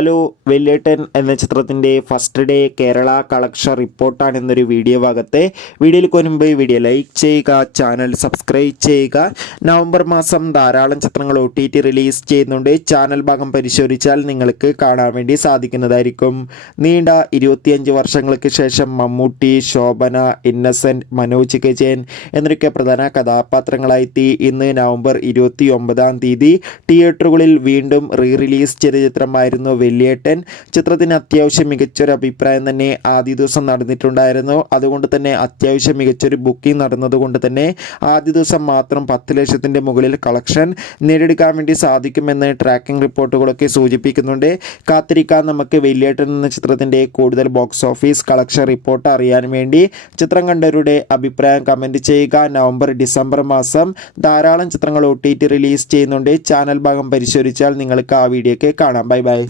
Hello, വെല്ലേട്ടൻ എന്ന ചിത്രത്തിൻ്റെ first day Kerala collection റിപ്പോർട്ടാണ് എന്നൊരു വീഡിയോ ഭാഗത്തെ വീഡിയോയിൽ മുൻപ് വീഡിയോ ലൈക്ക് ചെയ്യുക, ചാനൽ സബ്സ്ക്രൈബ് ചെയ്യുക. നവംബർ മാസം ധാരാളം ചിത്രങ്ങൾ OTT റിലീസ് ചെയ്യുന്നുണ്ട്. ചാനൽ ഭാഗം പരിശോധിച്ചാൽ നിങ്ങൾക്ക് കാണാൻ വേണ്ടി സാധിക്കുന്നതായിരിക്കും. നീണ്ട 25 വർഷങ്ങൾക്ക് ശേഷം മമ്മൂട്ടി, ശോഭന, ഇന്നസെൻറ്റ്, മനോജ് കെ ജയൻ എന്നൊക്കെ പ്രധാന കഥാപാത്രങ്ങളായെത്തി ഇന്ന് നവംബർ 29-ാം തീയതി തിയേറ്ററുകളിൽ വീണ്ടും റിലീസ് ചെയ്ത ചിത്രമായിരുന്നു വെല്ലേട്ടൻ. ചിത്രത്തിന് അത്യാവശ്യം മികച്ചൊരു അഭിപ്രായം തന്നെ ആദ്യ ദിവസം നടന്നിട്ടുണ്ടായിരുന്നു. അതുകൊണ്ട് തന്നെ അത്യാവശ്യം മികച്ചൊരു ബുക്കിംഗ് നടന്നതുകൊണ്ട് തന്നെ ആദ്യ ദിവസം മാത്രം 10 ലക്ഷത്തിൻ്റെ മുകളിൽ കളക്ഷൻ നേടിയെടുക്കാൻ വേണ്ടി സാധിക്കുമെന്ന് ട്രാക്കിംഗ് റിപ്പോർട്ടുകളൊക്കെ സൂചിപ്പിക്കുന്നുണ്ട്. കാത്തിരിക്കാൻ നമുക്ക് വെല്ലേട്ടൻ എന്ന ചിത്രത്തിൻ്റെ കൂടുതൽ ബോക്സ് ഓഫീസ് കളക്ഷൻ റിപ്പോർട്ട് അറിയാൻ വേണ്ടി. ചിത്രം കണ്ടവരുടെ അഭിപ്രായം കമൻറ്റ് ചെയ്യുക. നവംബർ ഡിസംബർ മാസം ധാരാളം ചിത്രങ്ങൾ OTT റിലീസ് ചെയ്യുന്നുണ്ട്. ചാനൽ ഭാഗം പരിശോധിച്ചാൽ നിങ്ങൾക്ക് ആ വീഡിയോയ്ക്ക് കാണാം. Bye bye.